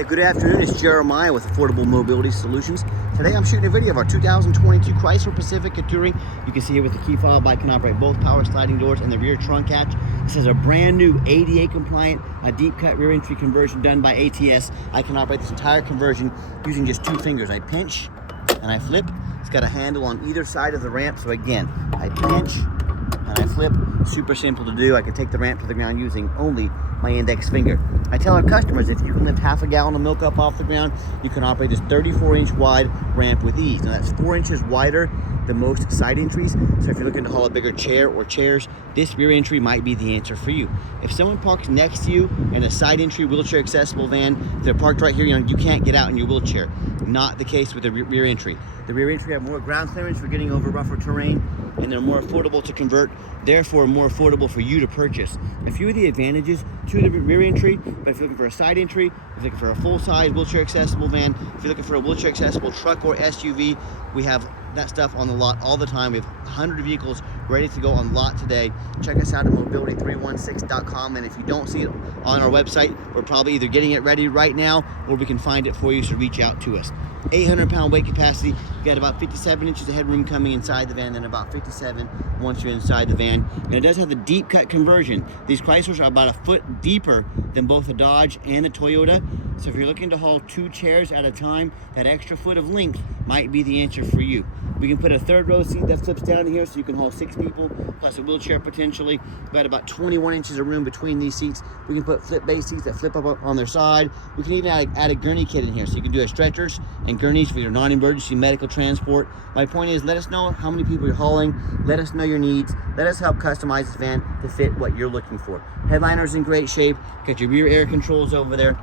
Hey, good afternoon. It's Jeremiah with Affordable Mobility Solutions. Today I'm shooting a video of our 2022 Chrysler Pacifica Touring. You can see here with the key fob, I can operate both power sliding doors and the rear trunk hatch. This is a brand new ADA compliant, a deep cut rear entry conversion done by ATS. I can operate this entire conversion using just two fingers. I pinch and I flip. It's got a handle on either side of the ramp. So again, I pinch and I flip. Super simple to do. I can take the ramp to the ground using only my index finger. I tell our customers if you can lift half a gallon of milk up off the ground, you can operate this 34-inch wide ramp with ease. Now that's 4 inches wider than most side entries. So if you're looking to haul a bigger chair or chairs, this rear entry might be the answer for you. If someone parks next to you in a side entry wheelchair accessible van, if they're parked right here, you can't get out in your wheelchair. Not the case with the rear entry. The rear entry have more ground clearance for getting over rougher terrain, and they're more affordable to convert, therefore more affordable for you to purchase. A few of the advantages to the rear entry, but if you're looking for a side entry, if you're looking for a full-size wheelchair accessible van, if you're looking for a wheelchair accessible truck or SUV, we have that stuff on the lot all the time. We have 100 vehicles ready to go on lot today. Check us out at mobility316.com, and if you don't see it on our website, we're probably either getting it ready right now or we can find it for you, so reach out to us. 800-pound weight capacity. You got about 57 inches of headroom coming inside the van, then about 57 once you're inside the van. And it does have the deep cut conversion. These Chryslers are about a foot deeper than both the Dodge and the Toyota. So if you're looking to haul 2 chairs at a time, that extra foot of length might be the answer for you. We can put a third row seat that flips down here so you can haul 6 people plus a wheelchair potentially. We've got about 21 inches of room between these seats. We can put flip base seats that flip up on their side. We can even add a gurney kit in here, so you can do a stretchers and gurneys for your non-emergency medical transport. My point is, let us know how many people you're hauling. Let us know your needs. Let us help customize this van to fit what you're looking for. Headliner's in great shape. Got your rear air controls over there.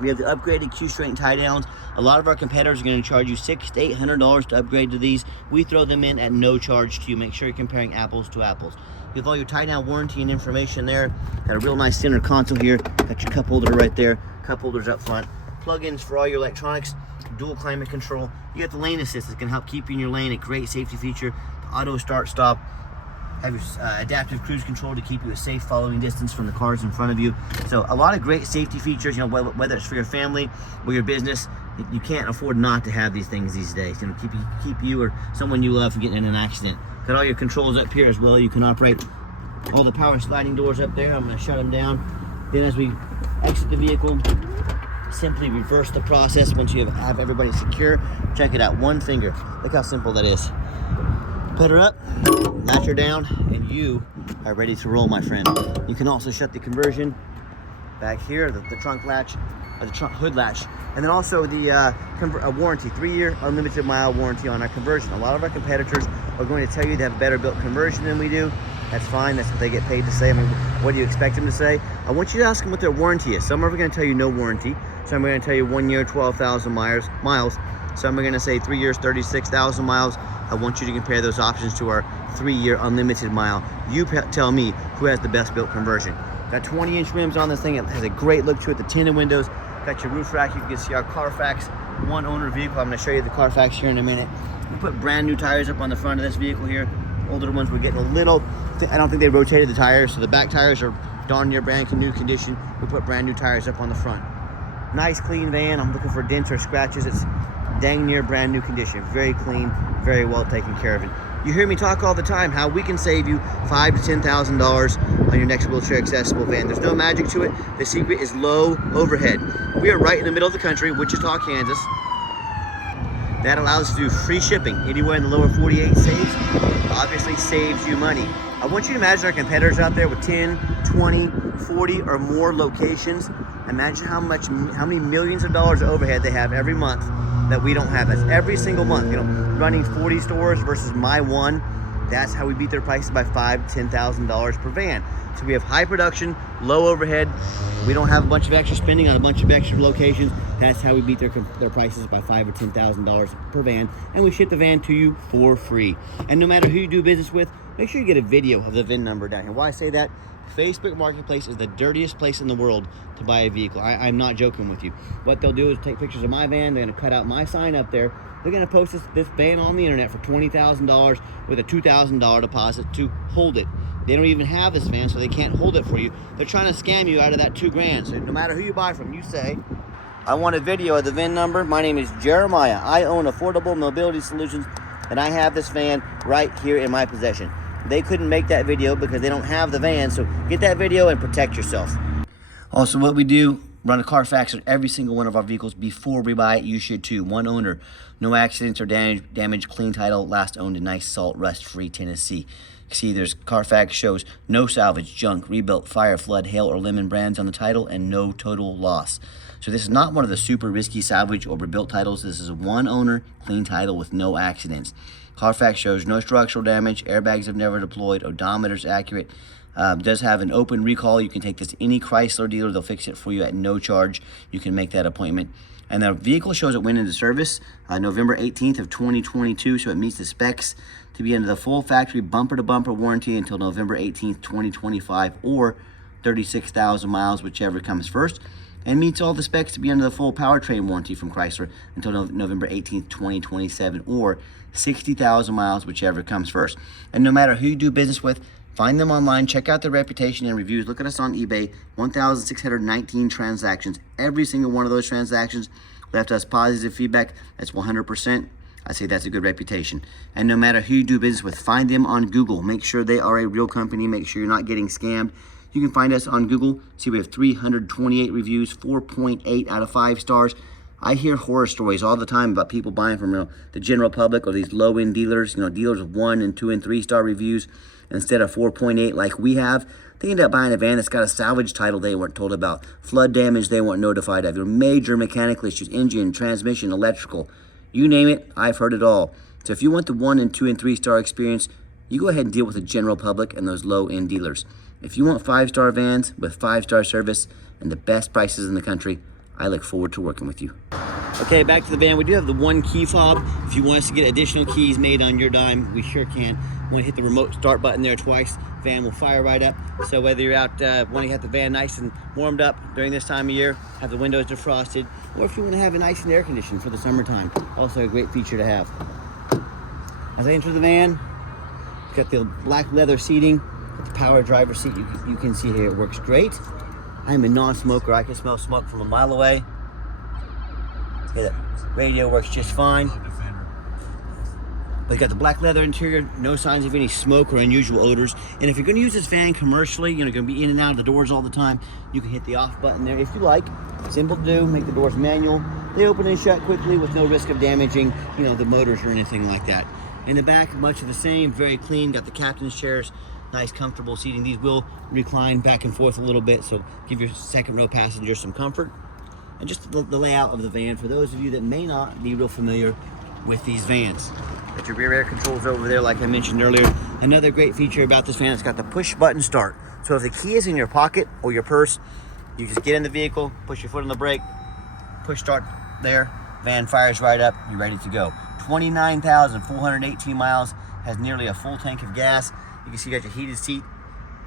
We have the upgraded Q-straight tie downs. A lot of our competitors are going to charge you $600 to $800 to upgrade to these. We throw them in at no charge to you. Make sure you're comparing apples to apples. You have all your tie down warranty and information there. Got a real nice center console here. Got your cup holder right there. Cup holders up front. Plug-ins for all your electronics. Dual climate control. You got the lane assist that can help keep you in your lane. A great safety feature. The auto start stop. Have your adaptive cruise control to keep you a safe following distance from the cars in front of you. So a lot of great safety features, whether it's for your family or your business. You can't afford not to have these things these days. Keep you or someone you love from getting in an accident. Got all your controls up here as well. You can operate all the power sliding doors up there. I'm going to shut them down. Then as we exit the vehicle, simply reverse the process once you have everybody secure. Check it out, one finger. Look how simple that is. Put her up, latch her down, and you are ready to roll, my friend. You can also shut the conversion back here, the trunk latch, or the trunk hood latch, and then also the warranty, 3-year unlimited mile warranty on our conversion. A lot of our competitors are going to tell you they have a better built conversion than we do. That's fine, that's what they get paid to say. I mean, what do you expect them to say? I want you to ask them what their warranty is. Some are going to tell you no warranty. Some are going to tell you 1 year, 12,000 miles. Some are going to say 3 years, 36,000 miles. I want you to compare those options to our 3-year unlimited mile. You tell me who has the best built conversion. Got 20-inch rims on this thing. It has a great look to it. The tinted windows. Got your roof rack. You can see our Carfax one owner vehicle. I'm going to show you the Carfax here in a minute. We put brand new tires up on the front of this vehicle here. Older ones were getting a little, I don't think they rotated the tires, so the back tires are darn near brand new condition. We put brand new tires up on the front. Nice clean van. I'm looking for dents or scratches. It's dang near brand new condition. Very clean, very well taken care of. You hear me talk all the time how we can save you $5,000 to $10,000 on your next wheelchair accessible van. There's no magic to it. The secret is low overhead. We are right in the middle of the country, Wichita, Kansas. That allows us to do free shipping anywhere in the lower 48 states. Obviously saves you money. I want you to imagine our competitors out there with 10, 20, 40 or more locations. Imagine how many millions of dollars of overhead they have every month that we don't have. That's every single month. Running 40 stores versus my one. That's how we beat their prices by $5,000 to $10,000 per van. So we have high production, low overhead. We don't have a bunch of extra spending on a bunch of extra locations. That's how we beat their prices by $5,000 or $10,000 per van. And we ship the van to you for free. And no matter who you do business with, make sure you get a video of the VIN number down here. Why I say that? Facebook Marketplace is the dirtiest place in the world to buy a vehicle. I'm not joking with you. What they'll do is take pictures of my van. They're going to cut out my sign up there. They're going to post this van on the internet for $20,000 with a $2,000 deposit to hold it. They don't even have this van, so they can't hold it for you. They're trying to scam you out of that $2,000. So no matter who you buy from, you say, I want a video of the VIN number. My name is Jeremiah. I own Affordable Mobility Solutions, and I have this van right here in my possession. They couldn't make that video because they don't have the van, so get that video and protect yourself. Also, what we do, run a Carfax on every single one of our vehicles before we buy it. You should too. One owner, no accidents or damage, clean title, last owned in nice salt, rust-free Tennessee. See, there's Carfax shows no salvage, junk, rebuilt, fire, flood, hail, or lemon brands on the title, and no total loss. So this is not one of the super risky salvage or rebuilt titles. This is a one owner, clean title with no accidents. Carfax shows no structural damage, airbags have never deployed, odometer's accurate. Does have an open recall. You can take this to any Chrysler dealer. They'll fix it for you at no charge. You can make that appointment. And the vehicle shows it went into service November 18th of 2022, so it meets the specs to be under the full factory bumper-to-bumper warranty until November 18th, 2025, or 36,000 miles, whichever comes first, and meets all the specs to be under the full powertrain warranty from Chrysler until November 18th, 2027, or 60,000 miles, whichever comes first. And no matter who you do business with, find them online, check out their reputation and reviews. Look at us on eBay, 1,619 transactions. Every single one of those transactions left us positive feedback. That's 100%. I say that's a good reputation. And no matter who you do business with, find them on Google. Make sure they are a real company. Make sure you're not getting scammed. You can find us on Google. See, we have 328 reviews, 4.8 out of 5 stars. I hear horror stories all the time about people buying from the general public or these low-end dealers, dealers with 1 and 2 and 3 star reviews instead of 4.8 like we have. They end up buying a van that's got a salvage title they weren't told about, flood damage they weren't notified of, major mechanical issues, engine, transmission, electrical, you name it, I've heard it all. So if you want the 1 and 2 and 3 star experience, you go ahead and deal with the general public and those low-end dealers. If you want 5-star vans with 5-star service and the best prices in the country, I look forward to working with you. Okay, back to the van. We do have the 1 key fob. If you want us to get additional keys made on your dime, we sure can. Want to hit the remote start button there twice, van will fire right up. So whether you're out wanting to have the van nice and warmed up during this time of year, have the windows defrosted, or if you want to have it nice and air conditioned for the summertime, also a great feature to have. As I enter the van, it's got the black leather seating, the power driver seat. You can see here it works great. I'm a non-smoker. I can smell smoke from a mile away. Yeah, the radio works just fine. But you got the black leather interior, no signs of any smoke or unusual odors. And if you're going to use this van commercially, you're going to be in and out of the doors all the time, you can hit the off button there if you like. Simple to do, make the doors manual. They open and shut quickly with no risk of damaging, the motors or anything like that. In the back, much of the same, very clean. Got the captain's chairs, nice comfortable seating. These will recline back and forth a little bit, so give your second row passengers some comfort. And just the layout of the van for those of you that may not be real familiar with these vans. Got your rear air controls over there like I mentioned earlier. Another great feature about this van, it's got the push button start. So if the key is in your pocket or your purse, you just get in the vehicle, push your foot on the brake, push start there, van fires right up, you're ready to go. 29,418 miles, has nearly a full tank of gas. You can see you got your heated seat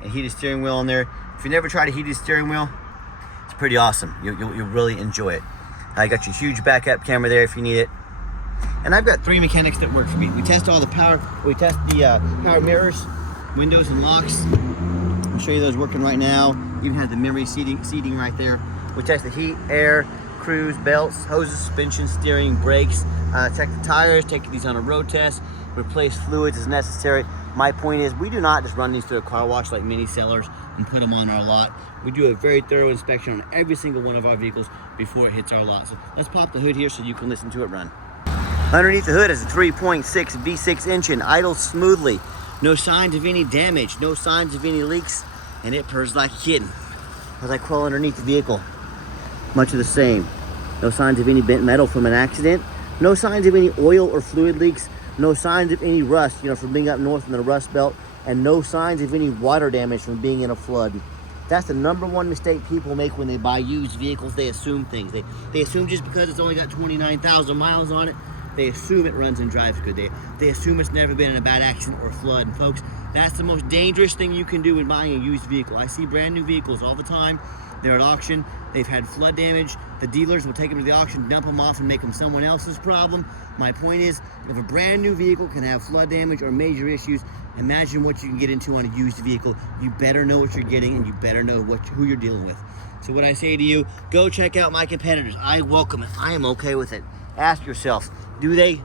and heated steering wheel on there. If you never tried a heated steering wheel, it's pretty awesome. You'll really enjoy it. I got your huge backup camera there if you need it. And I've got 3 mechanics that work for me. We test all the power. We test the power mirrors, windows, and locks. I'll show you those working right now. Even has the memory seating right there. We test the heat, air, cruise, belts, hoses, suspension, steering, brakes. Check the tires. Take these on a road test. Replace fluids as necessary. My point is, we do not just run these through a car wash like many sellers and put them on our lot. We do a very thorough inspection on every single one of our vehicles before it hits our lot. So let's pop the hood here so you can listen to it run. Underneath the hood is a 3.6 V6 engine, idles smoothly. No signs of any damage, no signs of any leaks, and it purrs like a kitten. As I crawl underneath the vehicle, much of the same. No signs of any bent metal from an accident, no signs of any oil or fluid leaks, no signs of any rust, from being up north in the Rust Belt, and no signs of any water damage from being in a flood. That's the #1 mistake people make when they buy used vehicles. They assume things. They assume just because it's only got 29,000 miles on it, they assume it runs and drives good. They assume it's never been in a bad accident or flood. And folks, that's the most dangerous thing you can do when buying a used vehicle. I see brand new vehicles all the time. They're at auction. They've had flood damage. The dealers will take them to the auction, dump them off, and make them someone else's problem. My point is, if a brand new vehicle can have flood damage or major issues, imagine what you can get into on a used vehicle. You better know what you're getting, and you better know who you're dealing with. So what I say to you, go check out my competitors. I welcome it. I am okay with it. Ask yourself, do they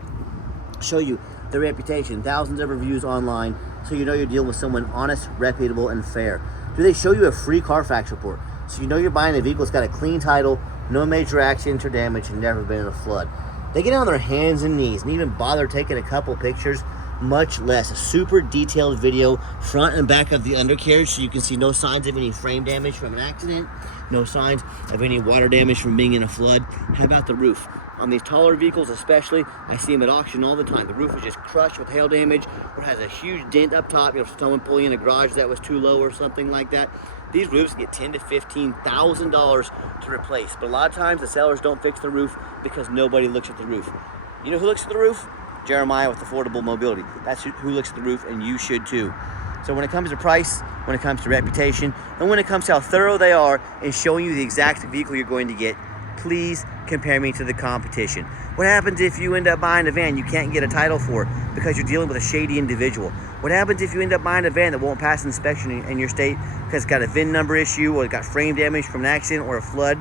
show you their reputation, thousands of reviews online, so you know you're dealing with someone honest, reputable, and fair? Do they show you a free Carfax report, so you know you're buying a vehicle that's got a clean title, no major accidents or damage, and never been in a flood? They get on their hands and knees and even bother taking a couple pictures, much less a super detailed video front and back of the undercarriage, so you can see no signs of any frame damage from an accident, no signs of any water damage from being in a flood. How about the roof? On these taller vehicles especially, I see them at auction all the time. The roof is just crushed with hail damage, or has a huge dent up top. You know, someone pulling in a garage that was too low or something like that. These roofs get $10,000 to $15,000 to replace. But a lot of times the sellers don't fix the roof because nobody looks at the roof. You know who looks at the roof? Jeremiah with Affordable Mobility. That's who looks at the roof, and you should too. So when it comes to price, when it comes to reputation, and when it comes to how thorough they are in showing you the exact vehicle you're going to get, please compare me to the competition. What happens if you end up buying a van you can't get a title for because you're dealing with a shady individual? What happens if you end up buying a van that won't pass inspection in your state because it's got a VIN number issue, or it got frame damage from an accident or a flood?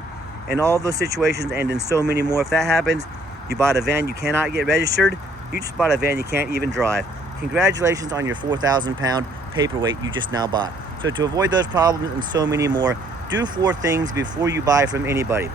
And all of those situations, and in so many more. If that happens, you bought a van you cannot get registered, you just bought a van you can't even drive. Congratulations on your 4,000-pound paperweight you just now bought. So to avoid those problems and so many more, do 4 things before you buy from anybody.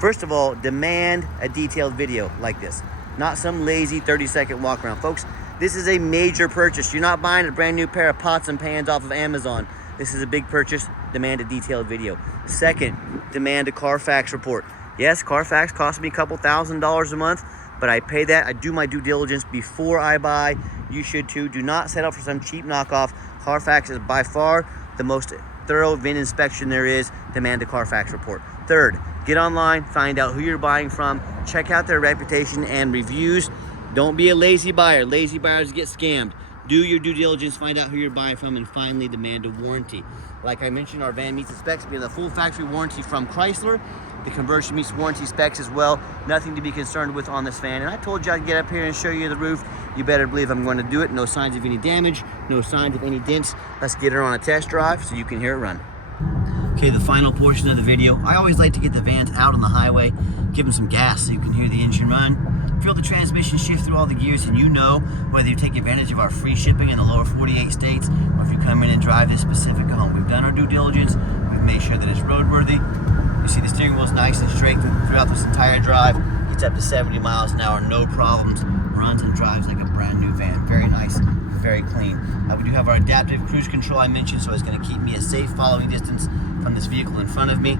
First of all, demand a detailed video like this, not some lazy 30-second walk around. Folks, this is a major purchase. You're not buying a brand new pair of pots and pans off of Amazon. This is a big purchase. Demand a detailed video. Second, demand a Carfax report. Yes, Carfax costs me a couple $1,000s a month, but I pay that. I do my due diligence before I buy. You should too. Do not set up for some cheap knockoff. Carfax is by far the most thorough VIN inspection there is. Demand a Carfax report. Third, get online, find out who you're buying from, check out their reputation and reviews. Don't be a lazy buyer. Lazy buyers get scammed. Do your due diligence, find out who you're buying from, and finally demand a warranty. Like I mentioned, our van meets the specs. We have the full factory warranty from Chrysler. The conversion meets warranty specs as well. Nothing to be concerned with on this van. And I told you I'd get up here and show you the roof. You better believe I'm going to do it. No signs of any damage, no signs of any dents. Let's get her on a test drive so you can hear it run. Okay, the final portion of the video. I always like to get the vans out on the highway, give them some gas so you can hear the engine run. Feel the transmission shift through all the gears, and you know whether you take advantage of our free shipping in the lower 48 states, or if you come in and drive this Pacifica home. We've done our due diligence. We've made sure that it's roadworthy. You see the steering wheel's nice and straight throughout this entire drive. It's up to 70 miles an hour, no problems. Runs and drives like a brand new van. Very nice, very clean. We do have our adaptive cruise control I mentioned, so it's going to keep me a safe following distance from this vehicle in front of me.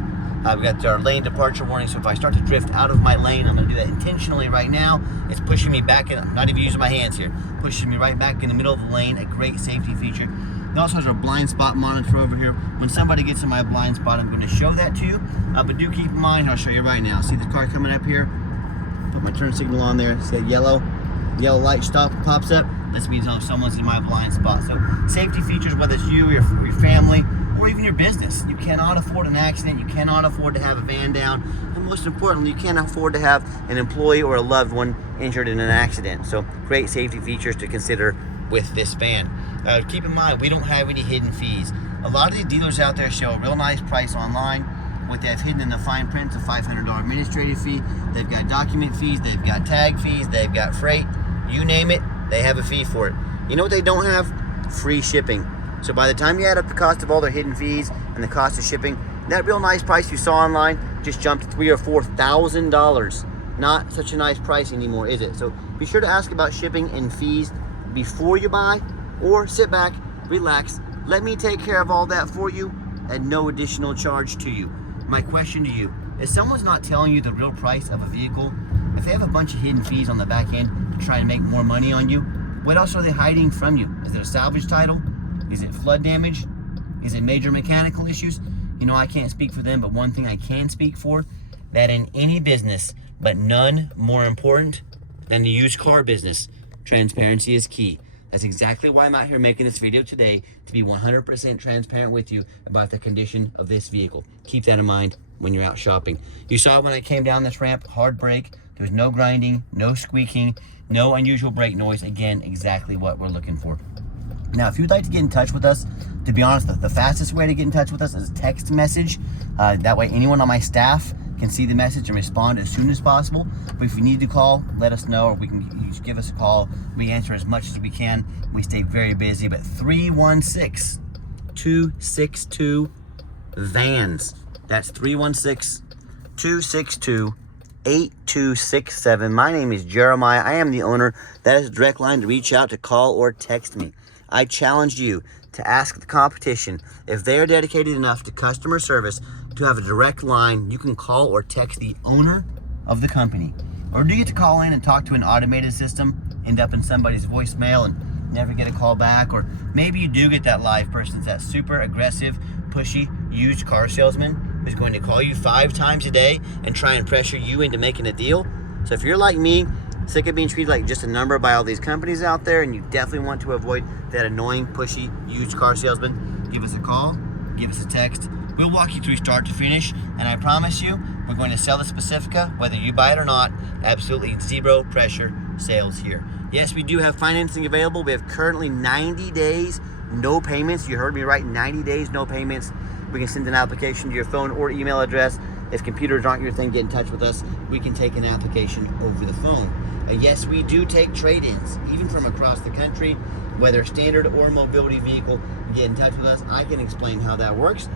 We've got our lane departure warning, so if I start to drift out of my lane, I'm going to do that intentionally right now. It's pushing me back in. I'm not even using my hands here. Pushing me right back in the middle of the lane, a great safety feature. It also has our blind spot monitor over here. When somebody gets in my blind spot, I'm going to show that to you. But do keep in mind, I'll show you right now. See this car coming up here? Put my turn signal on there. See that yellow light stop pops up? Lets me know someone's in my blind spot. So safety features, whether it's you or your family, or even your business. You cannot afford an accident. You cannot afford to have a van down. And most importantly, you can't afford to have an employee or a loved one injured in an accident. So great safety features to consider with this van. Keep in mind, we don't have any hidden fees. A lot of these dealers out there show a real nice price online. What they have hidden in the fine print is a $500 administrative fee. They've got document fees, they've got tag fees, they've got freight. You name it, they have a fee for it. You know what they don't have? Free shipping. So by the time you add up the cost of all their hidden fees and the cost of shipping, that real nice price you saw online just jumped to $3,000 or $4,000. Not such a nice price anymore, is it? So be sure to ask about shipping and fees before you buy, or sit back, relax, let me take care of all that for you at no additional charge to you. My question to you, if someone's not telling you the real price of a vehicle, if they have a bunch of hidden fees on the back end to try to make more money on you, what else are they hiding from you? Is it a salvage title? Is it flood damage? Is it major mechanical issues? You know, I can't speak for them, but one thing I can speak for, that in any business, but none more important than the used car business, transparency is key. That's exactly why I'm out here making this video today, to be 100% transparent with you about the condition of this vehicle. Keep that in mind when you're out shopping. You saw when I came down this ramp, hard brake. There was no grinding, no squeaking, no unusual brake noise. Again, exactly what we're looking for. Now, if you'd like to get in touch with us, to be honest, the fastest way to get in touch with us is text message. That way anyone on my staff can see the message and respond as soon as possible. But if you need to call, let us know, or you just give us a call. We answer as much as we can. We stay very busy, but 316-262-VANS. That's 316-262-8267. My name is Jeremiah. I am the owner. That is a direct line to reach out, to call, or text me. I challenge you to ask the competition if they are dedicated enough to customer service to have a direct line. You can call or text the owner of the company. Or do you get to call in and talk to an automated system, end up in somebody's voicemail and never get a call back? Or maybe you do get that live person, that's that super aggressive, pushy, used car salesman who's going to call you 5 times a day and try and pressure you into making a deal. So if you're like me, sick of being treated like just a number by all these companies out there, and you definitely want to avoid that annoying, pushy, used car salesman, give us a call, give us a text. We'll walk you through start to finish, and I promise you, we're going to sell this Pacifica, whether you buy it or not. Absolutely zero pressure sales here. Yes, we do have financing available. We have currently 90 days, no payments. You heard me right, 90 days, no payments. We can send an application to your phone or email address. If computers aren't your thing, get in touch with us. We can take an application over the phone. Yes, we do take trade-ins, even from across the country, whether standard or mobility vehicle. Get in touch with us. I can explain how that works.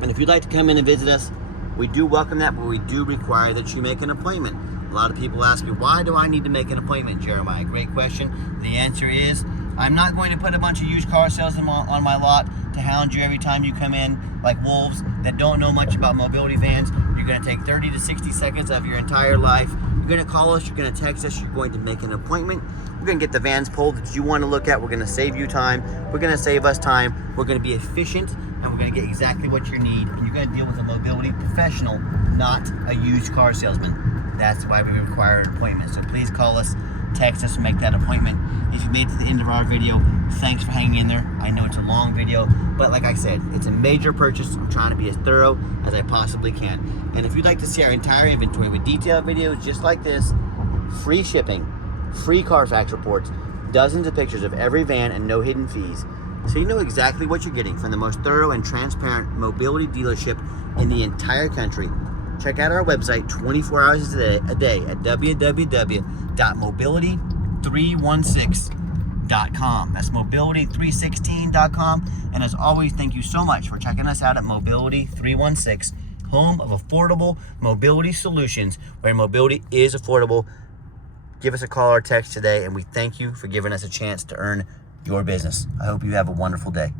And if you'd like to come in and visit us, we do welcome that, but we do require that you make an appointment. A lot of people ask me, why do I need to make an appointment, Jeremiah? Great question. The answer is, I'm not going to put a bunch of used car salesmen on my lot to hound you every time you come in like wolves that don't know much about mobility vans. You're going to take 30 to 60 seconds of your entire life. You're going to call us, you're going to text us, you're going to make an appointment. We're going to get the vans pulled that you want to look at. We're going to save you time. We're going to save us time. We're going to be efficient, and we're going to get exactly what you need. And you're going to deal with a mobility professional, not a used car salesman. That's why we require an appointment. So please call us, text us, and make that appointment. If you made it to the end of our video, thanks for hanging in there. I know it's a long video, but like I said, it's a major purchase. I'm trying to be as thorough as I possibly can. And if you'd like to see our entire inventory with detailed videos just like this, free shipping, free Carfax reports, dozens of pictures of every van, and no hidden fees, so you know exactly what you're getting from the most thorough and transparent mobility dealership in the entire country, check out our website 24 hours a day at www.mobility316.com. That's mobility316.com. And as always, thank you so much for checking us out at Mobility 316, home of affordable mobility solutions, where mobility is affordable. Give us a call or text today, and we thank you for giving us a chance to earn your business. I hope you have a wonderful day.